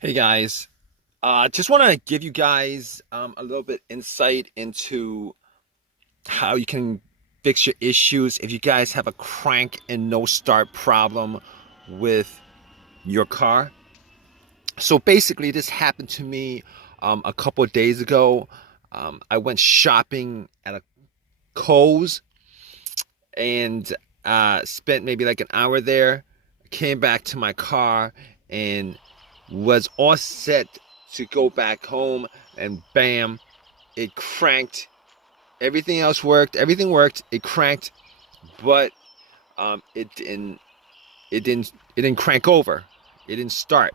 Hey guys, just want to give you guys a little bit insight into how you can fix your issues if you guys have a crank and no start problem with your car. So basically, this happened to me a couple of days ago. I went shopping at a Kohl's and spent maybe like an hour there. Came back to my car and was all set to go back home, and bam, it cranked. Everything else worked. Everything worked. It cranked, but it didn't. It didn't. It didn't crank over. It didn't start,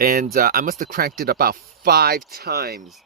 and I must have cranked it about 5 times,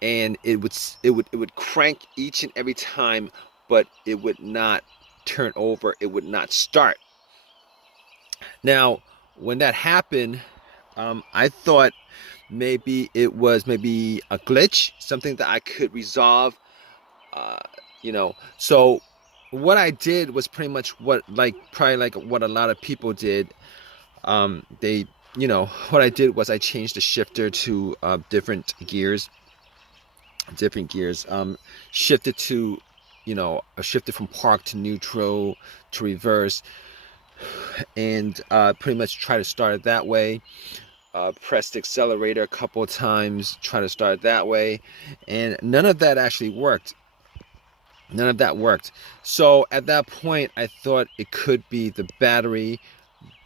and it would crank each and every time, but it would not turn over. It would not start. Now, when that happened, I thought maybe it was maybe a glitch, something that I could resolve. Uh, so what I did was pretty much what like probably like what a lot of people did. What I did was I changed the shifter to different gears. Shifted to, I shifted from park to neutral to reverse, and pretty much try to start it that way. Pressed the accelerator a couple of times, try to start it that way, and none of that actually worked. None of that worked. So at that point, I thought it could be the battery,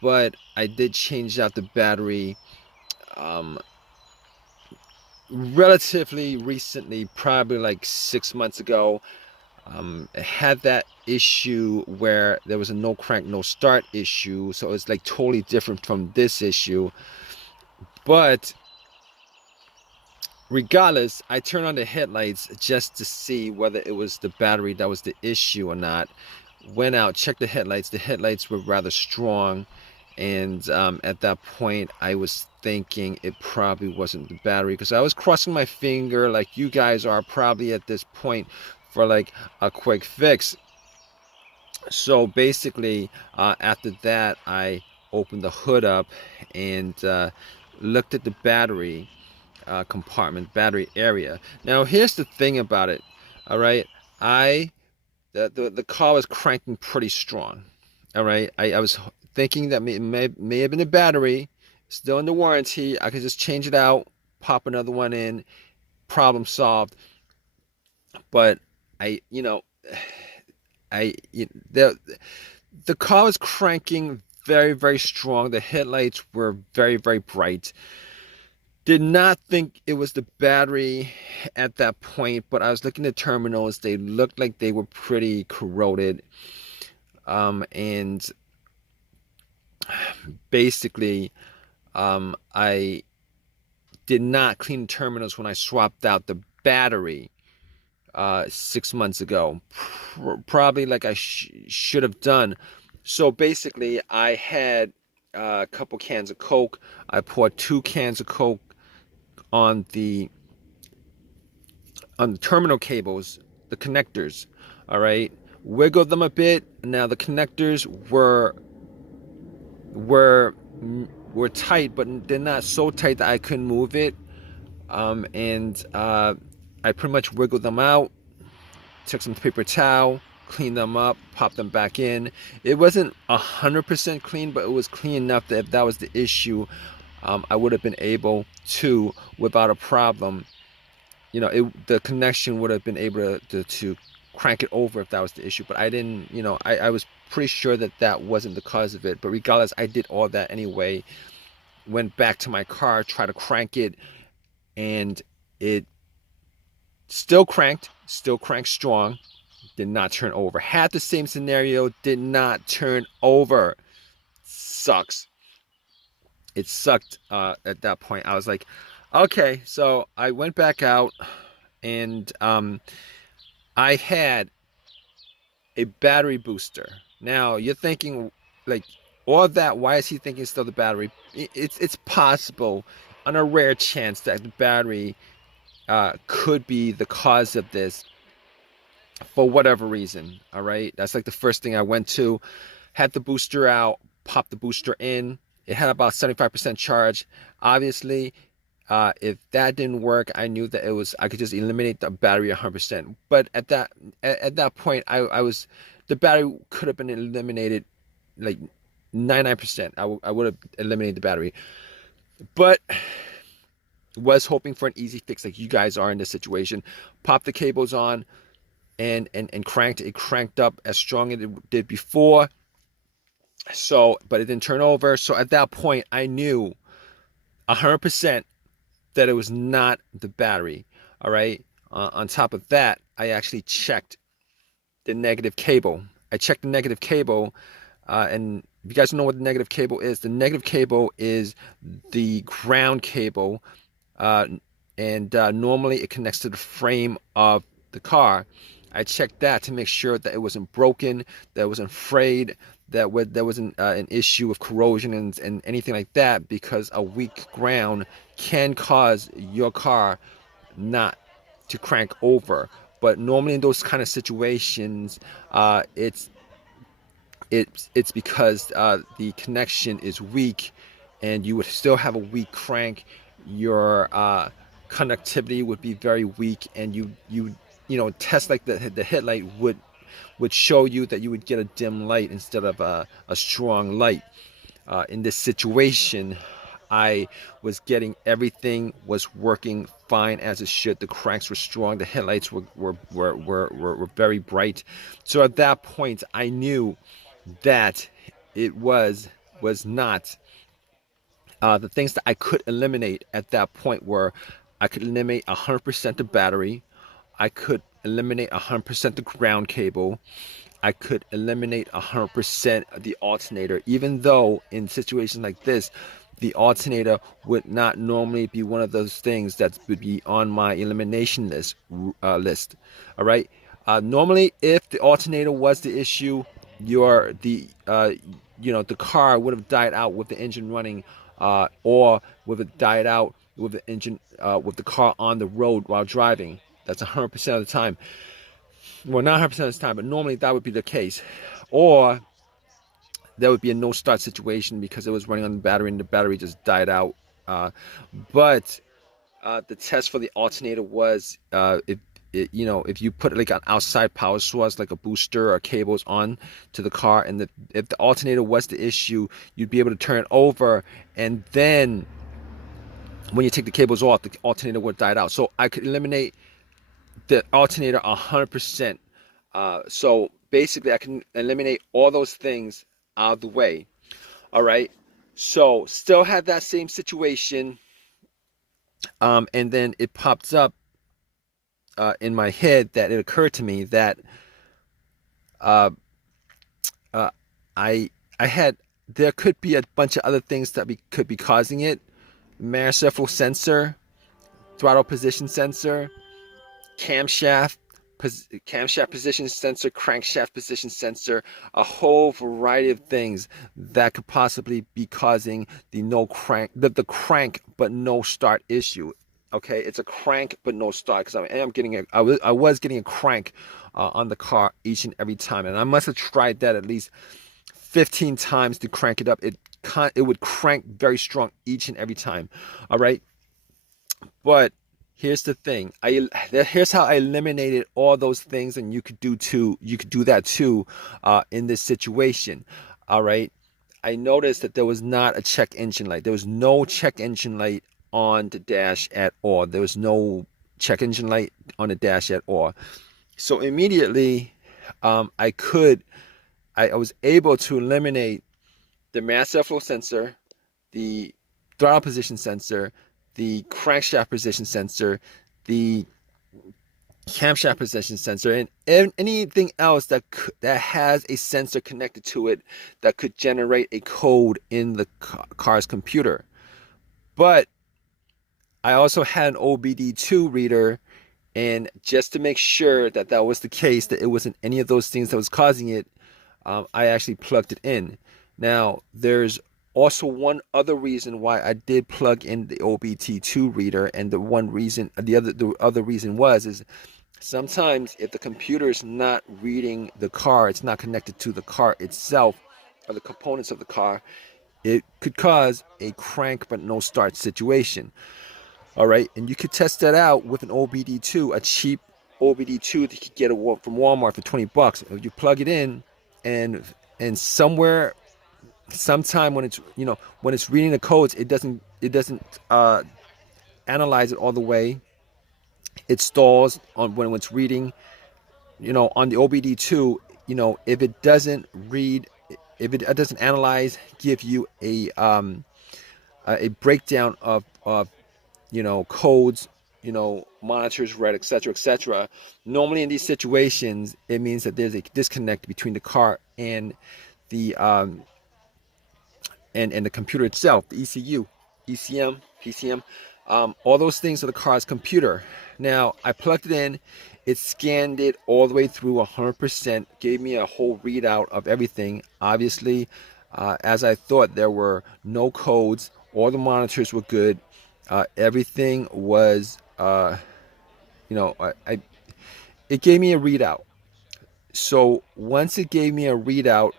but I did change out the battery um, relatively recently, probably like 6 months ago. It had that issue where there was a no crank, no start issue. So it's like totally different from this issue. But regardless, I turned on the headlights just to see whether it was the battery that was the issue or not. Went out, checked the headlights. The headlights were rather strong. And at that point, I was thinking it probably wasn't the battery, because I was crossing my finger like you guys are probably at this point for like a quick fix. So basically, after that, I opened the hood up and looked at the battery compartment, battery area. Now, here's the thing about it. All right, I the car was cranking pretty strong. All right, I was thinking that may have been a battery, still in the warranty. I could just change it out, pop another one in, problem solved. But I, you know, I the car was cranking very, very strong. The headlights were very, very bright. Did not think it was the battery at that point, but I was looking at terminals. They looked like they were pretty corroded. And basically, I did not clean the terminals when I swapped out the battery 6 months ago. Probably like I should have done. So basically, I had a couple cans of Coke. I poured 2 cans of Coke on the terminal cables, the connectors. All right, wiggled them a bit. Now the connectors were were tight, but they're not so tight that I couldn't move it. And I pretty much wiggled them out. Took some paper towel, cleaned them up, popped them back in. It wasn't 100% clean, but it was clean enough that if that was the issue, I would have been able to, without a problem, the connection would have been able to crank it over if that was the issue. But I didn't, I was pretty sure that that wasn't the cause of it. But regardless, I did all that anyway. Went back to my car, tried to crank it, and it still cranked strong, did not turn over. Had the same scenario, did not turn over. Sucks. It sucked at that point. I was like, okay. So I went back out, and I had a battery booster. Now you're thinking, like, all of that, why is he thinking it's still the battery? It's possible, on a rare chance, that the battery could be the cause of this for whatever reason. All right, that's like the first thing I went to. Had the booster out, popped the booster in. It had about 75% charge. Obviously, if that didn't work, I knew that I could just eliminate the battery 100%. But at that point, I was the battery could have been eliminated like 99%. I would have eliminated the battery, but was hoping for an easy fix like you guys are in this situation. Popped the cables on and cranked it. Cranked up as strong as it did before. So, but it didn't turn over. So at that point, I knew 100% that it was not the battery. All right. On top of that, I actually checked the negative cable. I checked the negative cable, and if you guys know what the negative cable is, the negative cable is the ground cable, uh, and normally it connects to the frame of the car. I checked that to make sure that it wasn't broken, that it wasn't frayed, that there wasn't an issue of corrosion and anything like that, because a weak ground can cause your car not to crank over. But normally in those kind of situations, it's because the connection is weak, and you would still have a weak crank. Your conductivity would be very weak, and you know, test like the headlight would show you that you would get a dim light instead of a strong light. In this situation, I was getting everything was working fine as it should. The cranks were strong. The headlights were very bright. So at that point, I knew that it was not the things that I could eliminate at that point were I could eliminate 100% the battery. I could eliminate 100% the ground cable. I could eliminate 100% the alternator, even though in situations like this, the alternator would not normally be one of those things that would be on my elimination list. All right. Normally, if the alternator was the issue, the car would have died out with the engine running, or would have died out with the engine with the car on the road while driving. That's 100% of the time. Well, not 100% of the time, but normally that would be the case. Or there would be a no start situation because it was running on the battery and the battery just died out. But the test for the alternator was if you put like an outside power source like a booster or cables on to the car, and if the alternator was the issue, you'd be able to turn it over, and then when you take the cables off, the alternator would die out. So I could eliminate the alternator 100%. So basically, I can eliminate all those things out of the way. All right. So still had that same situation, and then it pops up in my head that it occurred to me that uh, uh, I had there could be a bunch of other things that could be causing it. Manifold sensor, throttle position sensor, camshaft camshaft position sensor, crankshaft position sensor, a whole variety of things that could possibly be causing the crank but no start issue. Okay, it's a crank but no start, because I was getting a crank on the car each and every time, and I must have tried that at least 15 times to crank it up. It would crank very strong each and every time. All right, but here's the thing. Here's how I eliminated all those things, and you could do too. You could do that too in this situation. All right. I noticed that there was not a check engine light. There was no check engine light on the dash at all. There was no check engine light on the dash at all. So immediately, I was able to eliminate the mass airflow sensor, the throttle position sensor, the crankshaft position sensor, the camshaft position sensor, and anything else that has a sensor connected to it that could generate a code in the car's computer. But I also had an OBD2 reader, and just to make sure that that was the case, that it wasn't any of those things that was causing it, I actually plugged it in. Now, there's also one other reason why I did plug in the OBD2 reader, and the other reason is sometimes if the computer is not reading the car, it's not connected to the car itself or the components of the car, it could cause a crank but no start situation. All right, and you could test that out with an OBD2, a cheap OBD2 that you could get from Walmart for 20 bucks. If you plug it in, and somewhere, sometime when it's when it's reading the codes, it doesn't analyze it all the way. It stalls on when it's reading. On the OBD2, if it doesn't read, if it doesn't analyze, give you a breakdown of codes, monitors read, etc., etc. Normally in these situations, it means that there's a disconnect between the car and the and the computer itself, the ECU, ECM, PCM, all those things are the car's computer. Now, I plugged it in, it scanned it all the way through 100%, gave me a whole readout of everything. Obviously, as I thought, there were no codes, all the monitors were good, everything was, it gave me a readout. So once it gave me a readout,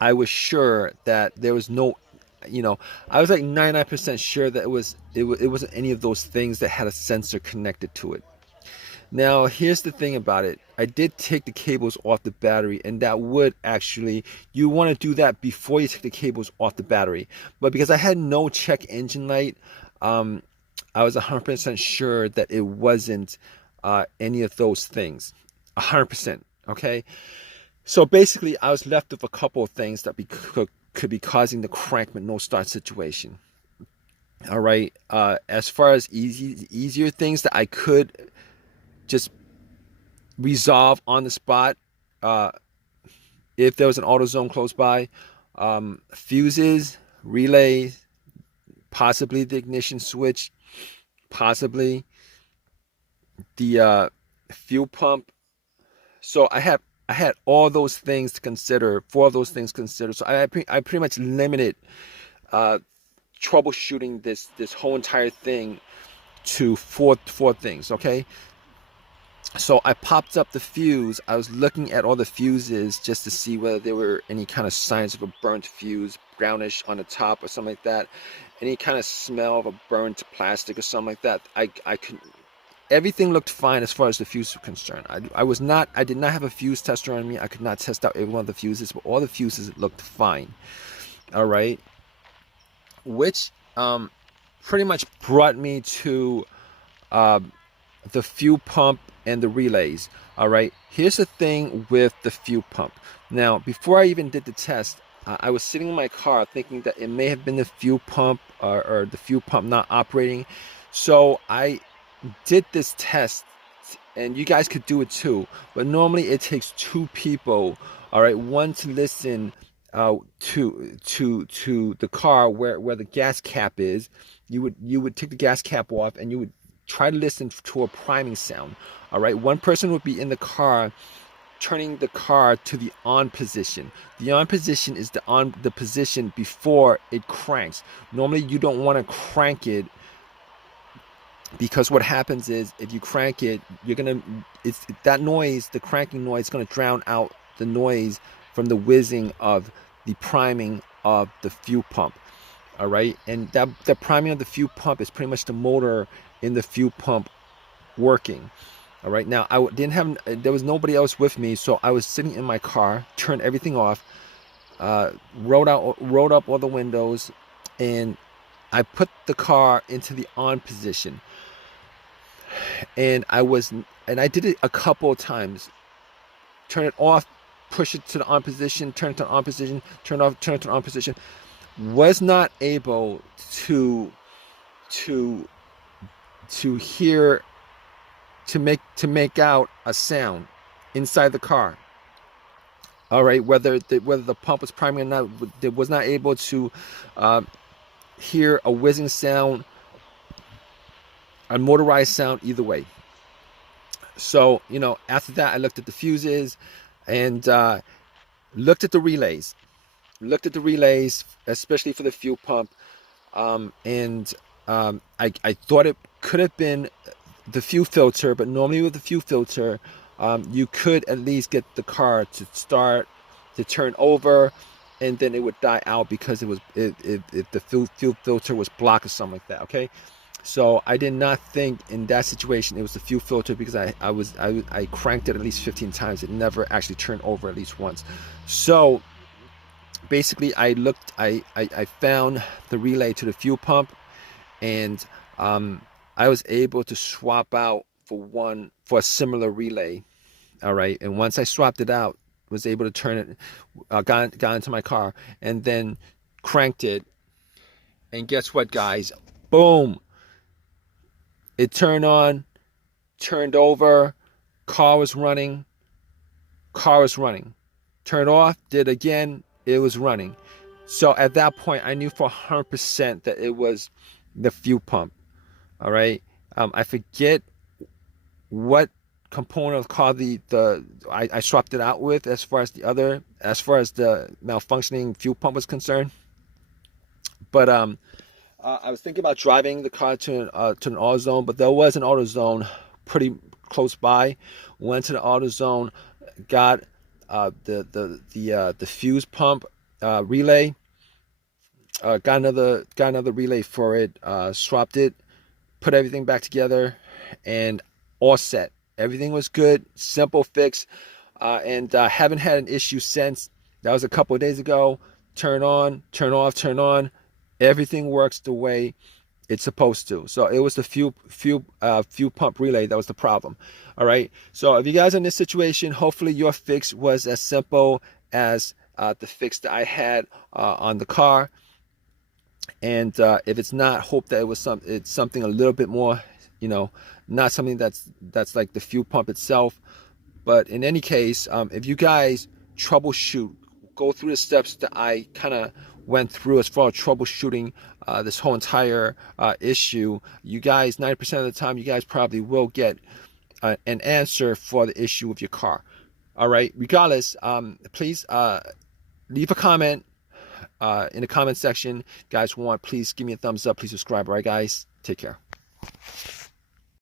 I was sure that there was no, I was like 99% sure that it wasn't any of those things that had a sensor connected to it. Now, here's the thing about it. I did take the cables off the battery, and that would actually, you want to do that before you take the cables off the battery. But because I had no check engine light, I was 100% sure that it wasn't any of those things. 100%. Okay. So basically, I was left with a couple of things that could be causing the crank but no start situation. All right. As far as easier things that I could just resolve on the spot, if there was an AutoZone close by, fuses, relays, possibly the ignition switch, possibly the fuel pump. So I had all those things to consider, 4 of those things considered. So I pretty much limited troubleshooting this whole entire thing to four things. Okay. So I popped up the fuse. I was looking at all the fuses just to see whether there were any kind of signs of a burnt fuse, brownish on the top or something like that. Any kind of smell of a burnt plastic or something like that. I could. Everything looked fine as far as the fuse was concerned. I did not have a fuse tester on me. I could not test out every one of the fuses, but all the fuses looked fine. All right. Which pretty much brought me to the fuel pump and the relays. All right. Here's the thing with the fuel pump. Now, before I even did the test, I was sitting in my car thinking that it may have been the fuel pump or the fuel pump not operating. So I did this test, and you guys could do it too, but normally it takes 2 people, all right, one to listen to the car where the gas cap is. You would take the gas cap off, and you would try to listen to a priming sound. All right, one person would be in the car turning the car to the on position. The on position is the position before it cranks. Normally you don't want to crank it, because what happens is if you crank it, that noise, the cranking noise, is going to drown out the noise from the whizzing of the priming of the fuel pump. All right, and the priming of the fuel pump is pretty much the motor in the fuel pump working. All right, now there was nobody else with me, so I was sitting in my car, turned everything off, rolled up all the windows, and I put the car into the on position. And I did it a couple of times. Turn it off, push it to the on position, turn it to the on position, turn it off, turn it to the on position. Was not able to hear, to make out a sound inside the car. All right, whether the pump was priming or not, it was not able to hear a whizzing sound, a motorized sound, either way. So, after that, I looked at the fuses and looked at the relays. Especially for the fuel pump. I thought it could have been the fuel filter, but normally with the fuel filter, you could at least get the car to start, to turn over, and then it would die out because the fuel filter was blocked or something like that. Okay, so I did not think in that situation it was the fuel filter, because I cranked it at least 15 times. It never actually turned over at least once. So basically, I found the relay to the fuel pump, and I was able to swap out for a similar relay. All right, and once I swapped it out, was able to turn it, got into my car, and then cranked it. And guess what, guys? Boom! It turned on, turned over, car was running, turned off, did it again, it was running. So at that point, I knew for 100% that it was the fuel pump. All right, I forget what component of the car I swapped it out with, as far as the malfunctioning fuel pump was concerned. But I was thinking about driving the car to an AutoZone, but there was an AutoZone pretty close by. Went to the AutoZone, got the fuse pump relay, got another relay for it, swapped it, put everything back together, and all set. Everything was good, simple fix, and haven't had an issue since. That was a couple of days ago. Turn on, turn off, turn on. Everything works the way it's supposed to. So it was the fuel pump relay that was the problem. All right. So if you guys are in this situation, hopefully your fix was as simple as the fix that I had on the car. And if it's not, hope that it's something a little bit more, not something that's like the fuel pump itself. But in any case, if you guys troubleshoot, go through the steps that I kind of went through as far as troubleshooting this whole entire issue, you guys, 90% of the time, you guys probably will get an answer for the issue with your car. All right. Regardless, please leave a comment in the comment section. If you guys want, please give me a thumbs up. Please subscribe. All right, guys. Take care.